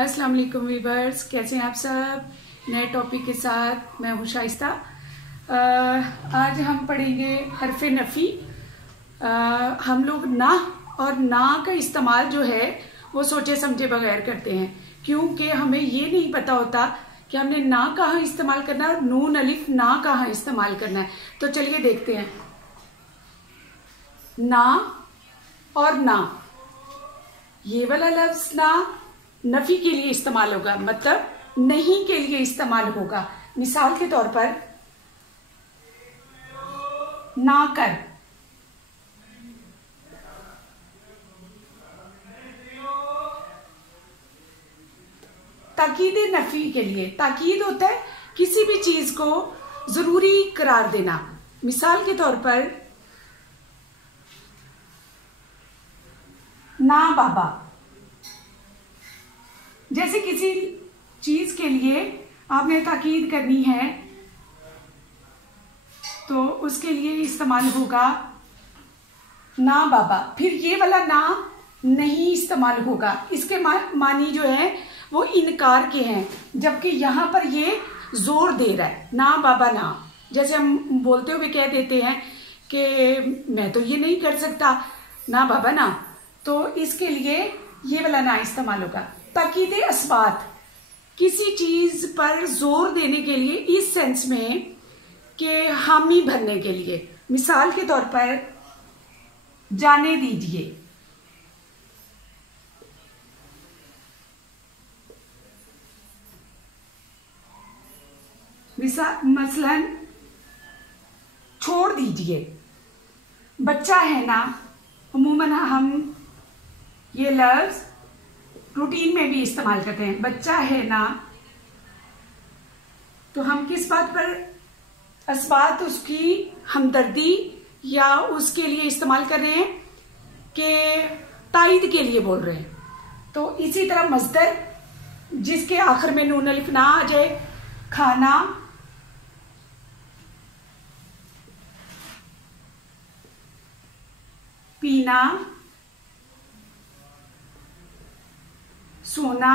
अस्सलाम वालेकुम वीवर्स, कैसे हैं आप सब। नए टॉपिक के साथ मैं हूँ शाइस्ता। आज हम पढ़ेंगे हरफ नफ़ी। हम लोग ना और ना का इस्तेमाल जो है वो सोचे समझे बगैर करते हैं, क्योंकि हमें ये नहीं पता होता कि हमने ना कहाँ इस्तेमाल करना है और नून अलिफ ना कहाँ इस्तेमाल करना है। तो चलिए देखते हैं। ना और ना, ये वाला लफ्ज ना नफी के लिए इस्तेमाल होगा, मतलब नहीं के लिए इस्तेमाल होगा। मिसाल के तौर पर ना कर, ताकीद नफी के लिए। ताकीद होता है किसी भी चीज को जरूरी करार देना। मिसाल के तौर पर ना बाबा, जैसे किसी चीज के लिए आपने ताकीद करनी है तो उसके लिए इस्तेमाल होगा ना बाबा। फिर ये वाला ना नहीं इस्तेमाल होगा, इसके मानी जो है वो इनकार के हैं, जबकि यहां पर ये जोर दे रहा है ना बाबा ना। जैसे हम बोलते हुए कह देते हैं कि मैं तो ये नहीं कर सकता, ना बाबा ना, तो इसके लिए ये वाला ना इस्तेमाल होगा। ताकीद अस्बात, किसी चीज पर जोर देने के लिए, इस सेंस में कि हामी भरने के लिए। मिसाल के तौर पर जाने दीजिए, मसलन छोड़ दीजिए। बच्चा है ना, अमूमन हम ये लफ्ज रूटीन में भी इस्तेमाल करते हैं। बच्चा है ना, तो हम किस बात पर अस्बात, उसकी हमदर्दी या उसके लिए इस्तेमाल कर रहे हैं कि तायद के लिए बोल रहे हैं। तो इसी तरह मस्दर जिसके आखिर में नून अलिफ ना आ जाए, खाना, पीना, सोना,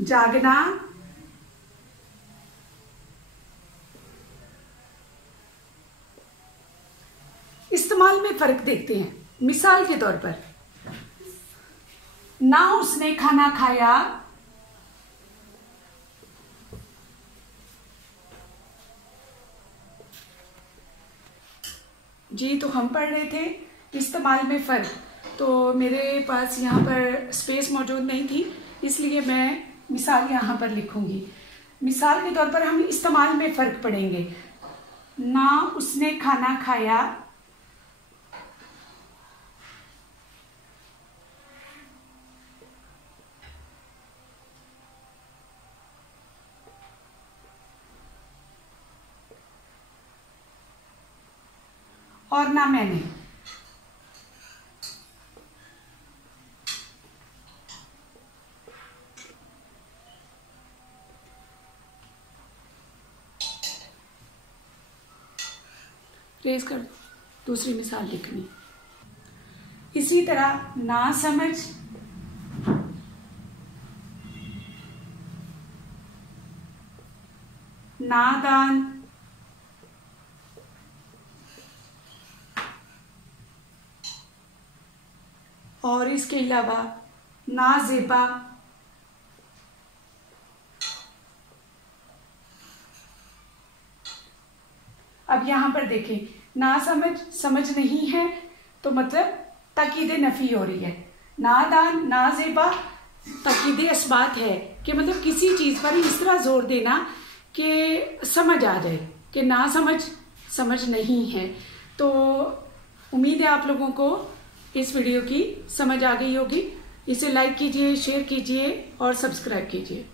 जागना, इस्तेमाल में फर्क देखते हैं। मिसाल के तौर पर ना उसने खाना खाया, जी तो हम पढ़ रहे थे इस्तेमाल में फर्क। तो मेरे पास यहाँ पर स्पेस मौजूद नहीं थी, इसलिए मैं मिसाल यहाँ पर लिखूंगी। मिसाल के तौर पर हम इस्तेमाल में फर्क पढ़ेंगे। ना उसने खाना खाया, और ना मैंने। रेज कर दूसरी मिसाल लिखनी। इसी तरह ना समझ, नादान, और इसके अलावा नाज़ेबा, अब यहां पर देखें, ना समझ, समझ नहीं है, तो मतलब ताकीद नफी हो रही है। नादान, नाज़ेबा ताकीद अस्बात है कि मतलब किसी चीज पर इस तरह जोर देना कि समझ आ जाए, कि ना समझ, समझ नहीं है। तो उम्मीद है आप लोगों को इस वीडियो की समझ आ गई होगी। इसे लाइक कीजिए, शेयर कीजिए और सब्सक्राइब कीजिए।